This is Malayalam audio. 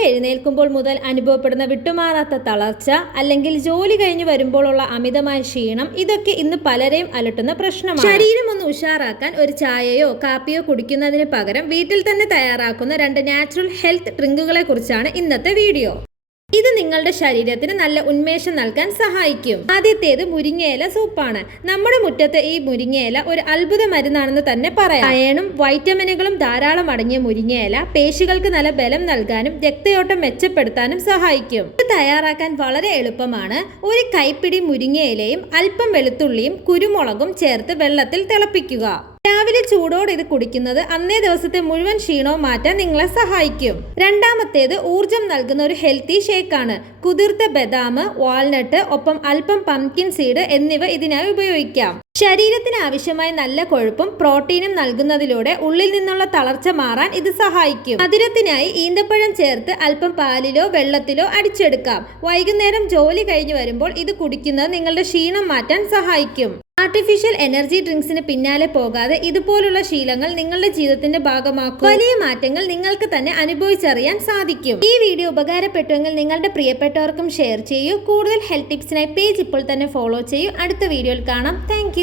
രാവിലെ എഴുന്നേൽക്കുമ്പോൾ മുതൽ അനുഭവപ്പെടുന്ന വിട്ടുമാറാത്ത തളർച്ച അല്ലെങ്കിൽ ജോലി കഴിഞ്ഞ് വരുമ്പോഴുള്ള അമിതമായ ക്ഷീണം ഇതൊക്കെ ഇന്ന് പലരെയും അലട്ടുന്ന പ്രശ്നമാണ്. ശരീരം ഒന്ന് ഉഷാറാക്കാൻ ഒരു ചായയോ കാപ്പിയോ കുടിക്കുന്നതിന് പകരം വീട്ടിൽ തന്നെ തയ്യാറാക്കുന്ന 2 നാച്ചുറൽ ഹെൽത്ത് ഡ്രിങ്കുകളെ കുറിച്ചാണ് ഇന്നത്തെ വീഡിയോ. ഇത് നിങ്ങളുടെ ശരീരത്തിന് നല്ല ഉന്മേഷം നൽകാൻ സഹായിക്കും. ആദ്യത്തേത് മുരിങ്ങയില സൂപ്പാണ്. നമ്മുടെ മുറ്റത്ത് ഈ മുരിങ്ങയില ഒരു അത്ഭുത മരുന്നാണെന്ന് തന്നെ പറയാം. അയണും വൈറ്റമിനുകളും ധാരാളം അടങ്ങിയ മുരിങ്ങയില പേശികൾക്ക് നല്ല ബലം നൽകാനും രക്തയോട്ടം മെച്ചപ്പെടുത്താനും സഹായിക്കും. ഇത് തയ്യാറാക്കാൻ വളരെ എളുപ്പമാണ്. ഒരു കൈപ്പിടി മുരിങ്ങയിലയും അല്പം വെളുത്തുള്ളിയും കുരുമുളകും ചേർത്ത് വെള്ളത്തിൽ തിളപ്പിക്കുക. രാവിലെ ചൂടോടെ ഇത് കുടിക്കുന്നത് അന്നേ ദിവസത്തെ മുഴുവൻ ക്ഷീണവും മാറ്റാൻ നിങ്ങളെ സഹായിക്കും. രണ്ടാമത്തേത് ഊർജം നൽകുന്ന ഒരു ഹെൽത്തി ഷേക്കാണ്. കുതിർത്ത ബദാം, വാൾനട്ട് ഒപ്പം അല്പം പംകിൻ സീഡ് എന്നിവ ഇതിനായി ഉപയോഗിക്കാം. ശരീരത്തിന് ആവശ്യമായ നല്ല കൊഴുപ്പും പ്രോട്ടീനും നൽകുന്നതിലൂടെ ഉള്ളിൽ നിന്നുള്ള തളർച്ച മാറാൻ ഇത് സഹായിക്കും. മധുരത്തിനായി ഈന്തപ്പഴം ചേർത്ത് അല്പം പാലിലോ വെള്ളത്തിലോ അടിച്ചെടുക്കാം. വൈകുന്നേരം ജോലി കഴിഞ്ഞു വരുമ്പോൾ ഇത് കുടിക്കുന്നത് നിങ്ങളുടെ ക്ഷീണം മാറ്റാൻ സഹായിക്കും. ആർട്ടിഫിഷ്യൽ എനർജി ഡ്രിങ്ക്സിന് പിന്നാലെ പോകാതെ ഇതുപോലുള്ള ശീലങ്ങൾ നിങ്ങളുടെ ജീവിതത്തിന്റെ ഭാഗമാക്കും. വലിയ മാറ്റങ്ങൾ നിങ്ങൾക്ക് തന്നെ അനുഭവിച്ചറിയാൻ സാധിക്കും. ഈ വീഡിയോ ഉപകാരപ്പെട്ടുവെങ്കിൽ നിങ്ങളുടെ പ്രിയപ്പെട്ടവർക്കും ഷെയർ ചെയ്യൂ. കൂടുതൽ ഹെൽത്ത് ടിപ്സിനായി പേജ് ഇപ്പോൾ തന്നെ ഫോളോ ചെയ്യൂ. അടുത്ത വീഡിയോയിൽ കാണാം. താങ്ക്